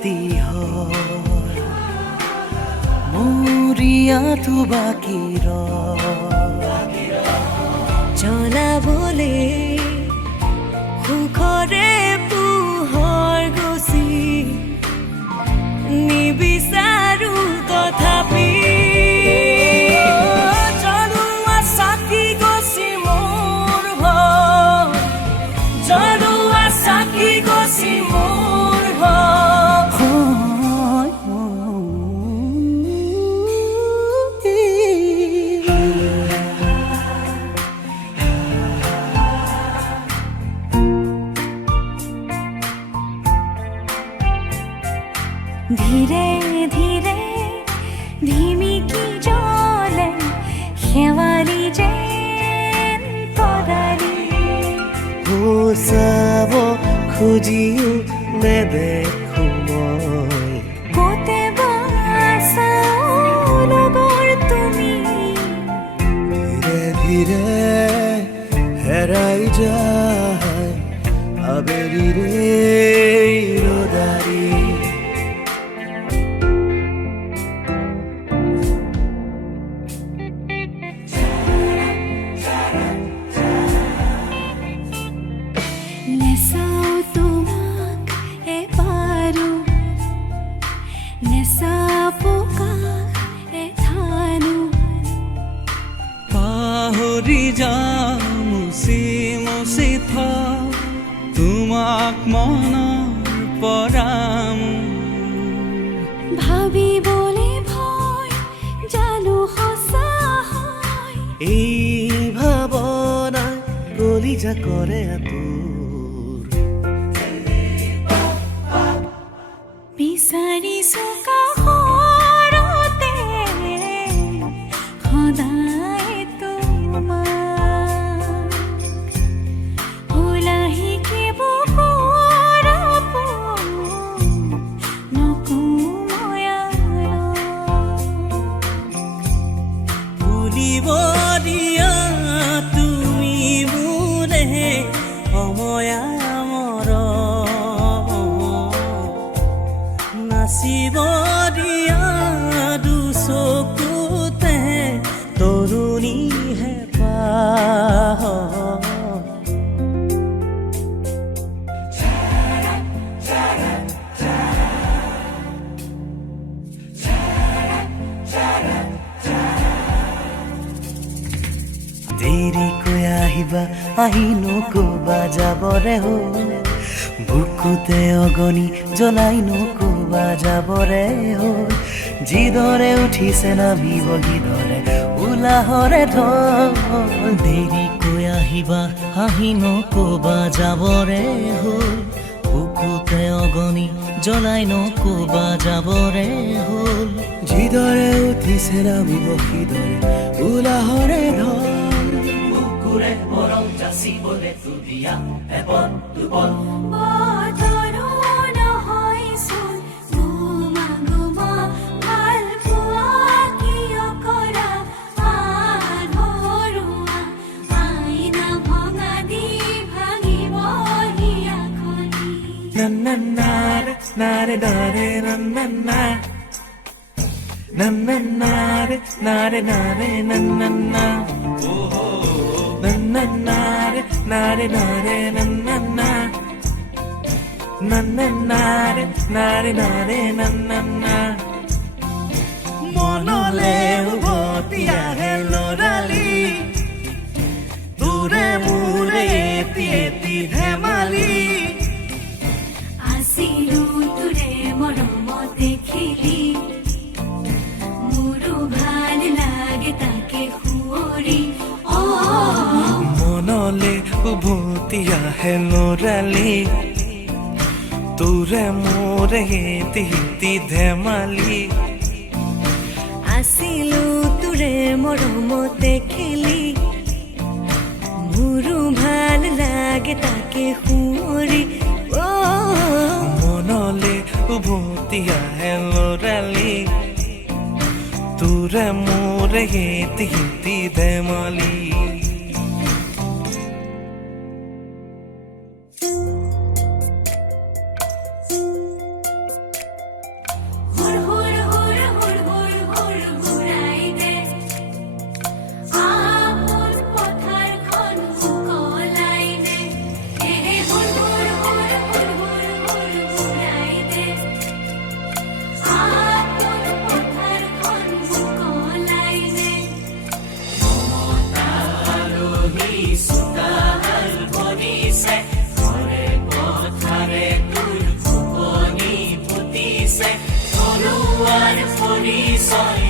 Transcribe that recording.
ৰাতি হয় মুৰিয়াটো বাকি জলাবলে হুখৰে পুহৰ গোছি নিবিসাৰু তথাপি জলুৱা সাকি গোছি মোৰ ঘৰ জলুৱা সাকি গোছি মোৰ ধীৰে ধীৰে ধিমিকি জলে হেৱালি যেন Tarali Sabo khujiu nedekhu moi কোতে বাসাও লগৰ তুমি ধীৰে ধীৰে হেৰাই যায় আবেলিৰে ৰদাৰি নেচাও তোমাক এবাৰু নেচাপকা এথানো পাহৰি যাওঁ মুচি মুচি থওঁ তোমাক মনৰ পৰাম ভাবিবলে ভয় জানো সঁচা হয় এই ভাৱনাই কলিজা কৰে আতুৰ বিচাৰিছো কাষৰতে সদায় তোমাক ওলাহিকে বুকুৰ আপোন ভুলিব দিয়া তুমি মোৰে সময়া নাচিব দিয়া দুচকুতে তৰুণী হেঁপাহ দেৰিকৈ আহিবা আহিনো ক'বা যাবৰে হ'ল বুকুতে অগনি জ্বলাইনো ক'বা যাবৰে হ'ল যিদৰে উঠিছে নামিব গীদৰে উলাহৰে ঢল দেৰিকৈ আহিবা আহিনো ক'বা যাবৰে হ'ল বুকুতে অগনি জ্বলাইনো ক'বা যাবৰে হ'ল যিদৰে উঠিছে নামিব গীদৰে উলাহৰে ঢল বুকুৰে মৰম যাচিবলে তুদিয়া এপদ দুপদ বতৰো নহয়চোন গুমা গুমা ভাল পোৱা কিয় কৰা আধৰুৱা আইনা ভঙা দি ভাঙিব হিয়াখনি নাৰে নাৰে নাৰে নান্না নাৰে নাৰে নাৰে নান্না নাৰে নাৰে নাৰে নান্না নাৰে নাৰে নাৰে নান্না মনলে উভতি আহে লৰালি তোৰে মোৰে এটি ধেমালি আছিলো তোৰে মৰমতে খেলি মোৰো ভাল লাগে তাকে সুঁৱৰি মনলে উভতি আহে লৰালি তোৰে মোৰে এটি ধেমালি আছিলো তোৰে মৰমতে খেলি মোৰো ভাল লাগে তাকে সুঁৱৰি মনলে উভতি আহে লৰালি তোৰে মোৰে এটি ধেমালি Joluwaৰ পৰিচয়